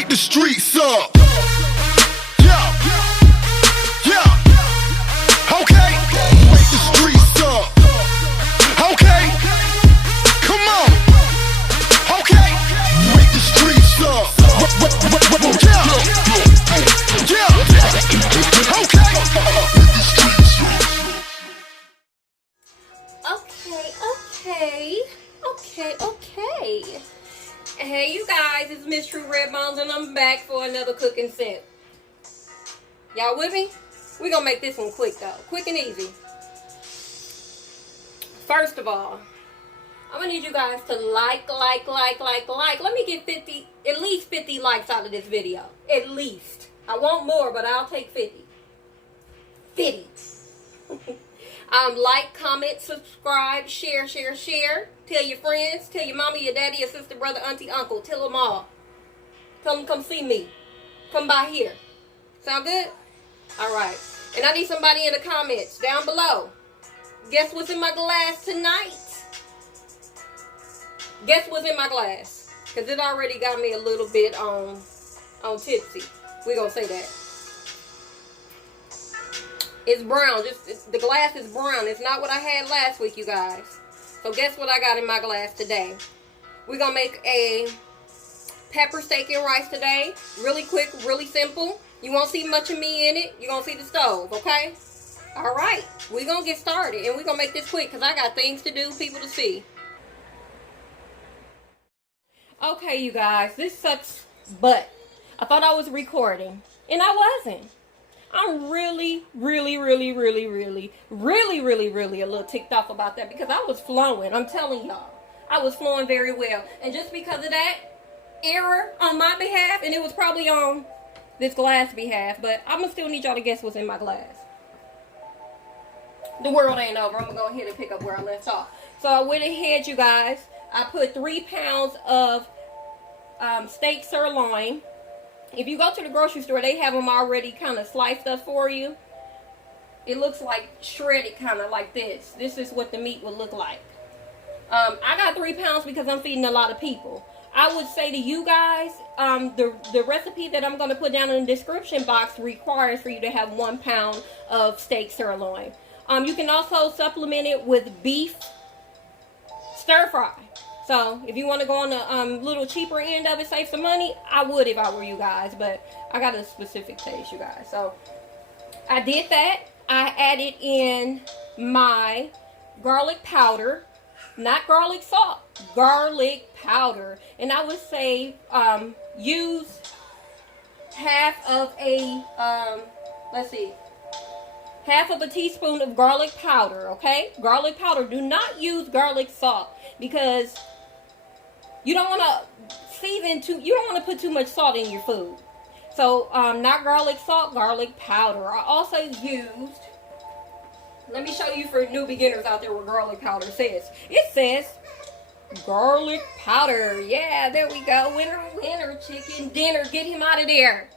wake the streets up. Yeah, yeah, okay, wake the streets up. Okay, come on. Okay, wake the streets up. Yeah, yeah, okay. Okay. Hey, you guys, it's MsTrue Redbone, and I'm back for another cooking set. Y'all with me? We're gonna make this one quick though, quick and easy. First of all, I'm gonna need you guys to like. Let me get at least 50 likes out of this video. At least. I want more, but I'll take 50. 50. Like, comment, subscribe, share. Tell your friends, tell your mama, your daddy, your sister, brother, auntie, uncle. Tell them all. Tell them come see me. Come by here. Sound good? All right. And I need somebody in the comments down below. Guess what's in my glass tonight? Guess what's in my glass? Because it already got me a little bit on tipsy. We're going to say that. It's brown. The glass is brown. It's not what I had last week, you guys. So guess what I got in my glass today? We're going to make a pepper steak and rice today. Really quick, really simple. You won't see much of me in it. You're going to see the stove, okay? All right. We're going to get started. And we're going to make this quick because I got things to do, people to see. Okay, you guys. This sucks, but I thought I was recording. And I wasn't. I'm really a little ticked off about that because I was flowing. I'm telling y'all. I was flowing very well. And just because of that error on my behalf, and it was probably on this glass behalf, but I'm going to still need y'all to guess what's in my glass. The world ain't over. I'm going to go ahead and pick up where I left off. So I went ahead, you guys. I put 3 pounds of steak sirloin. If you go to the grocery store, they have them already kind of sliced up for you. It looks like shredded, kind of like this. This is what the meat would look like. I got 3 pounds because I'm feeding a lot of people. I would say to you guys, the recipe that I'm going to put down in the description box requires for you to have 1 pound of steak sirloin. You can also supplement it with beef stir fry. So, if you want to go on the little cheaper end of it, save some money, I would if I were you guys. But I got a specific taste, you guys. So, I did that. I added in my garlic powder. Not garlic salt. Garlic powder. And I would say use half of a, half of a teaspoon of garlic powder, okay? Garlic powder. Do not use garlic salt because you don't want to you don't want to put too much salt in your food. So, not garlic salt, garlic powder. I also used, let me show you for new beginners out there what garlic powder says. It says garlic powder. Yeah, there we go. Winner, chicken dinner. Get him out of there.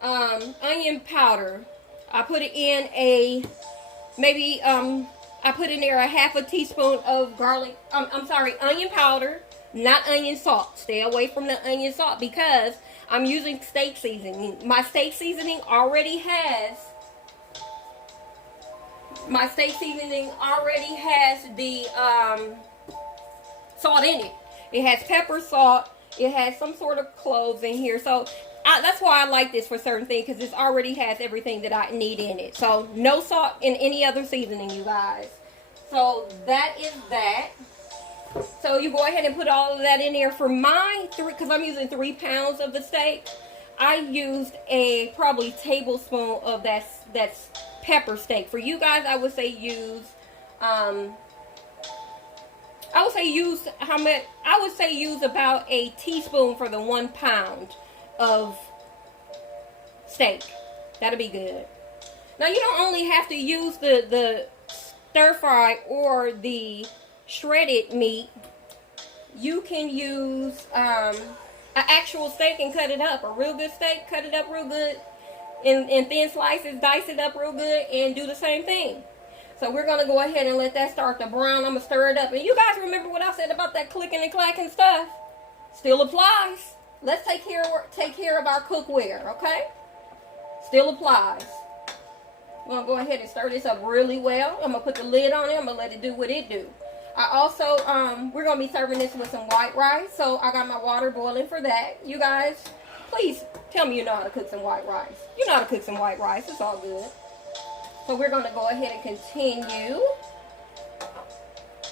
Onion powder. I put it in I put in there a half a teaspoon of garlic, onion powder. Not onion salt. Stay away from the onion salt because I'm using steak seasoning. My steak seasoning already has the salt in it. It has pepper, salt. It has some sort of cloves in here. So that's why I like this for certain things because this already has everything that I need in it. So no salt in any other seasoning, you guys. So that is that. So you go ahead and put all of that in there. For my because I'm using 3 pounds of the steak, I used a probably tablespoon of that's pepper steak. For you guys, I would say use use about a teaspoon for the 1 pound of steak. That'll be good. Now you don't only have to use the stir fry or the shredded meat. You can use an actual steak and cut it up. A real good steak, cut it up real good in thin slices, dice it up real good, and do the same thing. So we're going to go ahead and let that start to brown. I'm going to stir it up. And you guys remember what I said about that clicking and clacking stuff? Still applies. let's take care of our cookware, okay? Still applies. We're gonna go ahead and stir this up really well. I'm gonna put the lid on it. I'm gonna let it do what it do. I also, we're gonna be serving this with some white rice, so I got my water boiling for that. You guys, please tell me you know how to cook some white rice. You know how to cook some white rice. It's all good. So we're gonna go ahead and continue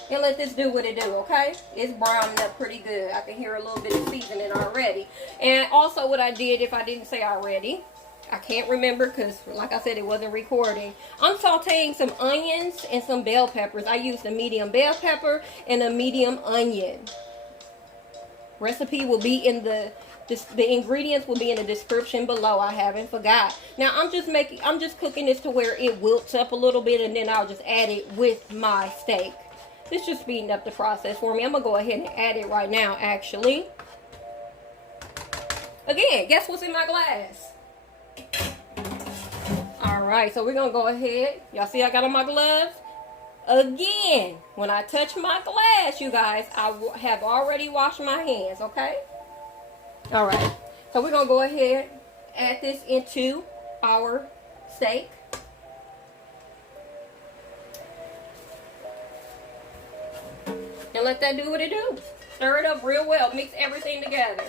and let this do what it do, okay? It's browning up pretty good. I can hear a little bit of seasoning already. And also what I did, if I didn't say already, I can't remember because, like I said, it wasn't recording. I'm sauteing some onions and some bell peppers. I used a medium bell pepper and a medium onion. Recipe will be in the ingredients will be in the description below. I haven't forgot. Now I'm just cooking this to where it wilts up a little bit, and then I'll just add it with my steak. This just speeding up the process for me. I'm gonna go ahead and add it right now, actually. Again, guess what's in my glass? Alright, so we're gonna go ahead. Y'all see I got on my gloves? Again, when I touch my glass, you guys, I have already washed my hands, okay? Alright, so we're gonna go ahead, add this into our steak. And let that do what it do. Stir it up real well. Mix everything together.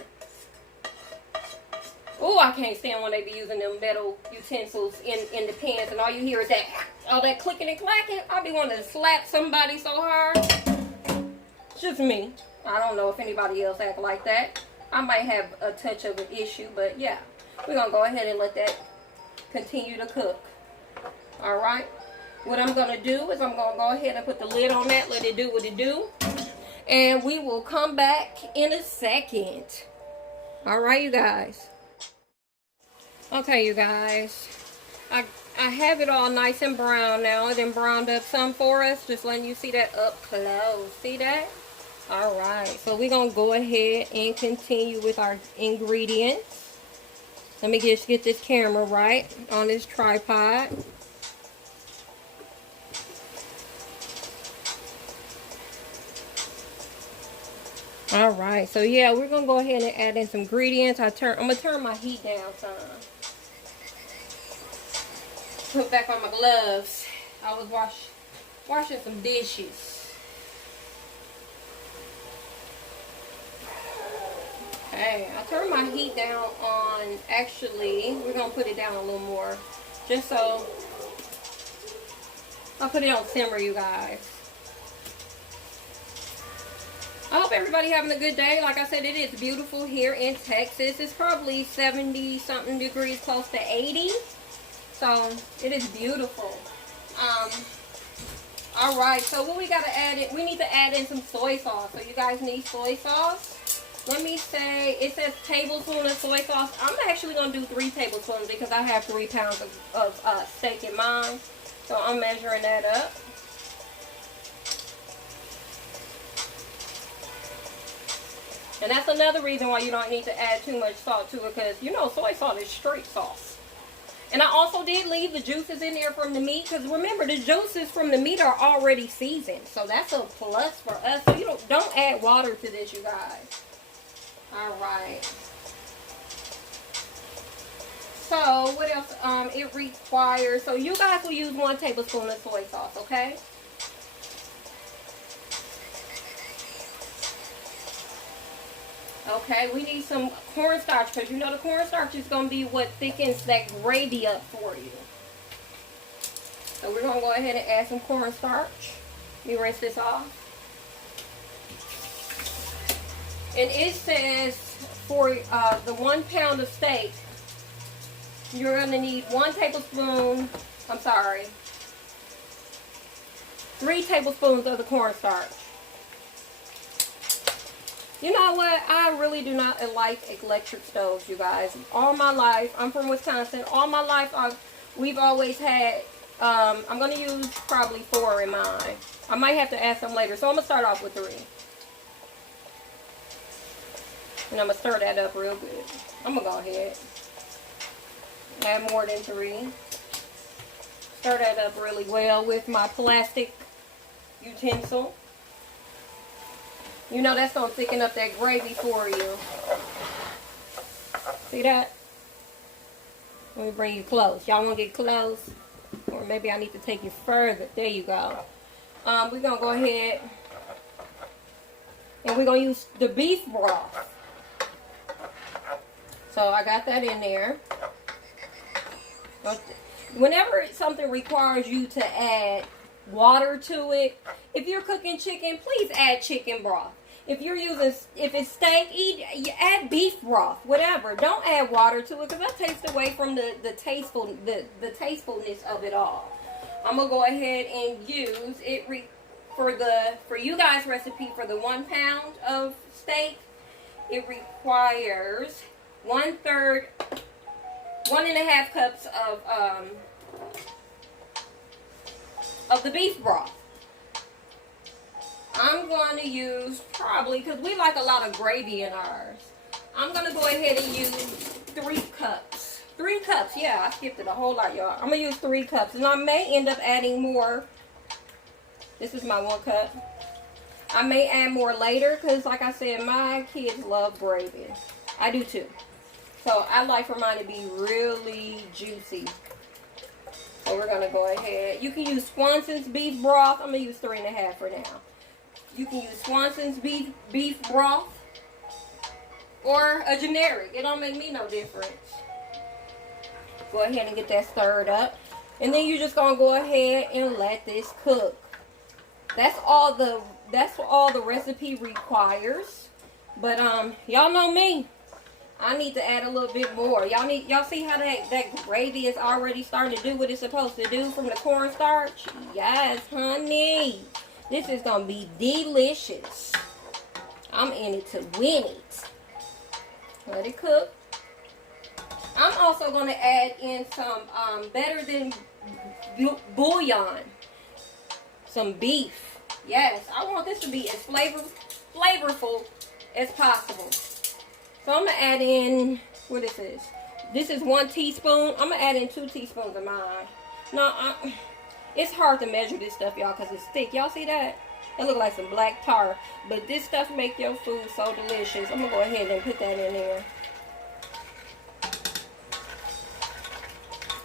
Oh, I can't stand when they be using them metal utensils in the pans, and all you hear is that, all that clicking and clacking. I be wanting to slap somebody so hard. It's just me. I don't know if anybody else act like that. I might have a touch of an issue, but yeah. We're going to go ahead and let that continue to cook. Alright. What I'm going to do is I'm going to go ahead and put the lid on that, let it do what it do. And we will come back in a second. Alright, you guys. Okay, you guys, I have it all nice and brown now. It done browned up some for us. Just letting you see that up close. See that? All right, so we're going to go ahead and continue with our ingredients. Let me just get this camera right on this tripod. All right, so yeah, we're going to go ahead and add in some ingredients. I'm going to turn my heat down some. Put back on my gloves. I was washing some dishes. Okay, I turned my heat down on, actually, we're going to put it down a little more. Just so, I'll put it on simmer, you guys. I hope everybody having a good day. Like I said, it is beautiful here in Texas. It's probably 70 something degrees, close to 80. So it is beautiful. All right, so what we got to add in, we need to add in some soy sauce. So you guys need soy sauce. Let me say, it says tablespoon of soy sauce. I'm actually going to do 3 tablespoons because I have 3 pounds of steak in mine. So I'm measuring that up. And that's another reason why you don't need to add too much salt to it, because you know soy sauce is straight sauce. And I also did leave the juices in there from the meat, because remember, the juices from the meat are already seasoned. So that's a plus for us. So you don't add water to this, you guys. Alright. So what else it requires? So you guys will use 1 tablespoon of soy sauce, okay? Okay, we need some cornstarch, because you know the cornstarch is going to be what thickens that gravy up for you. So we're going to go ahead and add some cornstarch. Let me rinse this off. And it says for the 1 pound of steak, you're going to need 1 tablespoon, 3 tablespoons of the cornstarch. You know what? I really do not like electric stoves, you guys. All my life, I'm from Wisconsin. All my life, we've always had, I'm going to use probably 4 in mine. I might have to add some later. So I'm going to start off with 3. And I'm going to stir that up real good. I'm going to go ahead. Add more than 3. Stir that up really well with my plastic utensil. You know that's going to thicken up that gravy for you. See that? Let me bring you close. Y'all want to get close? Or maybe I need to take you further. There you go. We're going to go ahead and we're going to use the beef broth. So I got that in there. Whenever something requires you to add water to it, if you're cooking chicken, please add chicken broth. If it's steak, add beef broth, whatever. Don't add water to it because that takes away from the tastefulness of it all. I'm gonna go ahead and use it for you guys' recipe for the 1 pound of steak. It requires 1/3, 1.5 cups of the beef broth. I'm going to use probably, because we like a lot of gravy in ours, I'm going to go ahead and use 3 cups. 3 cups, yeah, I skipped it a whole lot, y'all. I'm going to use 3 cups, and I may end up adding more. This is my 1 cup. I may add more later, because like I said, my kids love gravy. I do too. So I like for mine to be really juicy. So we're going to go ahead. You can use Swanson's beef broth. I'm going to use 3.5 for now. You can use Swanson's beef broth or a generic. It don't make me no difference. Go ahead and get that stirred up. And then you're just going to go ahead and let this cook. That's all the recipe requires. But y'all know me. I need to add a little bit more. Y'all see how that gravy is already starting to do what it's supposed to do from the cornstarch? Yes, honey. This is going to be delicious. I'm in it to win it. Let it cook. I'm also going to add in some better than bouillon. Some beef. Yes, I want this to be as flavorful as possible. So I'm going to add in, what is this? This is 1 teaspoon. I'm going to add in 2 teaspoons of mine. No, it's hard to measure this stuff, y'all, because it's thick. Y'all see that? It looks like some black tar. But this stuff makes your food so delicious. I'm going to go ahead and put that in there.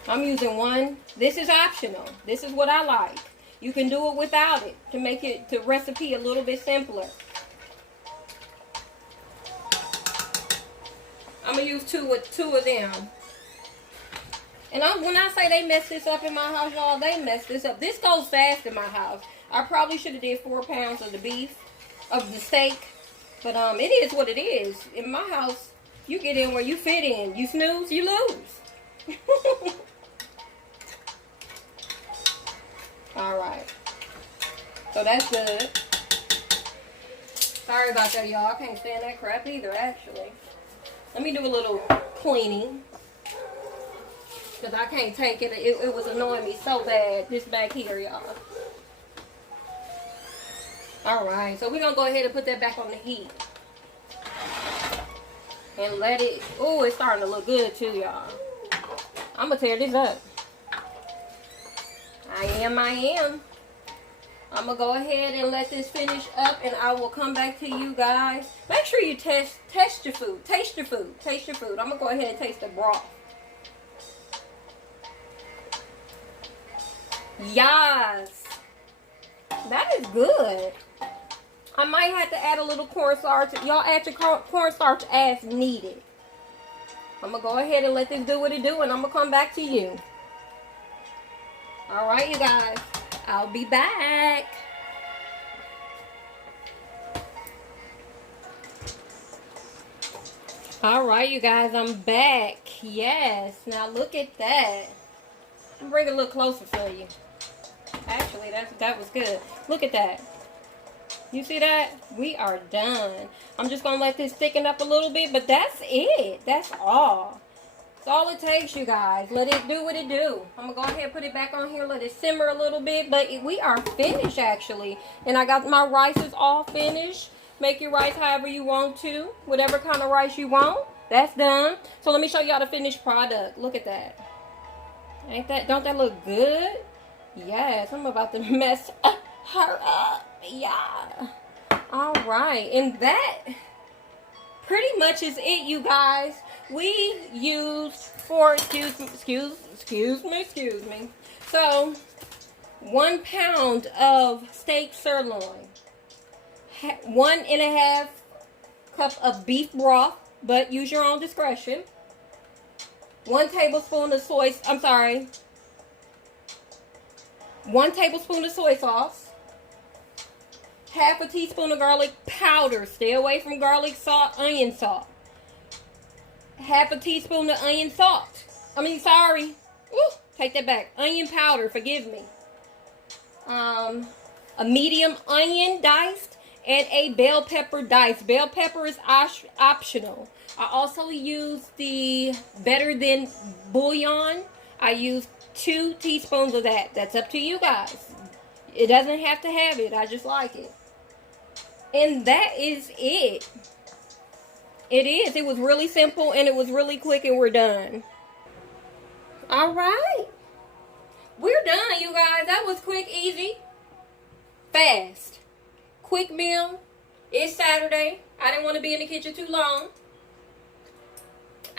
I'm using 1. This is optional. This is what I like. You can do it without it to make the recipe a little bit simpler. I'm going to use two of them. And when I say they messed this up in my house, y'all, they messed this up. This goes fast in my house. I probably should have did 4 pounds of the beef, of the steak. But it is what it is. In my house, you get in where you fit in. You snooze, you lose. Alright. So that's good. Sorry about that, y'all. I can't stand that crap either, actually. Let me do a little cleaning. Because I can't take it. It was annoying me so bad. This back here, y'all. Alright. So we're going to go ahead and put that back on the heat. And let it... Oh, it's starting to look good too, y'all. I'm going to tear this up. I am. I'm going to go ahead and let this finish up. And I will come back to you guys. Make sure you taste your food. Taste your food. Taste your food. I'm going to go ahead and taste the broth. Yes, that is good. I might have to add a little cornstarch. Y'all add your cornstarch as needed. I'm going to go ahead and let this do what it do, and I'm going to come back to you. All right, you guys. I'll be back. All right, you guys. I'm back. Yes. Now, look at that. I'll bring it a little closer for you. Actually, that was good. Look at that. You see that? We are done. I'm just going to let this thicken up a little bit, but that's it. That's all. That's all it takes, you guys. Let it do what it do. I'm going to go ahead and put it back on here, let it simmer a little bit, but we are finished, actually. And I got my rice is all finished. Make your rice however you want to. Whatever kind of rice you want. That's done. So let me show y'all the finished product. Look at that. Don't that look good? Yes, I'm about to mess her up. Yeah. All right. And that pretty much is it, you guys. we used for, excuse me. So, 1 pound of steak sirloin, 1.5 cup of beef broth, but use your own discretion. 1 tablespoon of 1 tablespoon of soy sauce. Half a teaspoon of garlic powder. Stay away from garlic salt, onion salt. Half a teaspoon of onion salt. Take that back. Onion powder, forgive me. A medium onion diced and a bell pepper diced. Bell pepper is optional. I also use the Better Than bouillon. I use 2 teaspoons of that. That's up to you guys. It doesn't have to have it. I just like it. And that is it. It is. It was really simple and it was really quick and we're done. All right. We're done, you guys. That was quick, easy, fast. Quick meal. It's Saturday. I didn't want to be in the kitchen too long.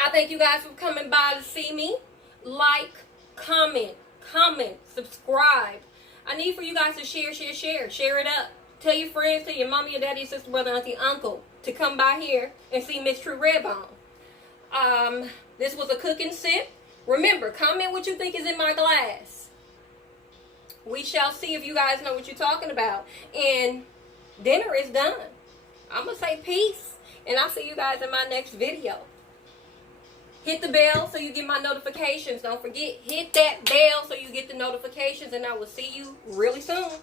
I thank you guys for coming by to see me. Like, comment, subscribe. I need for you guys to share. Share it up. Tell your friends, tell your mommy, your daddy, your sister, brother, auntie, uncle to come by here and see MsTrue Redbone. This was a cooking sip. Remember, comment what you think is in my glass. We shall see if you guys know what you're talking about. And dinner is done. I'm going to say peace. And I'll see you guys in my next video. Hit the bell so you get my notifications. Don't forget, hit that bell so you get the notifications. And I will see you really soon.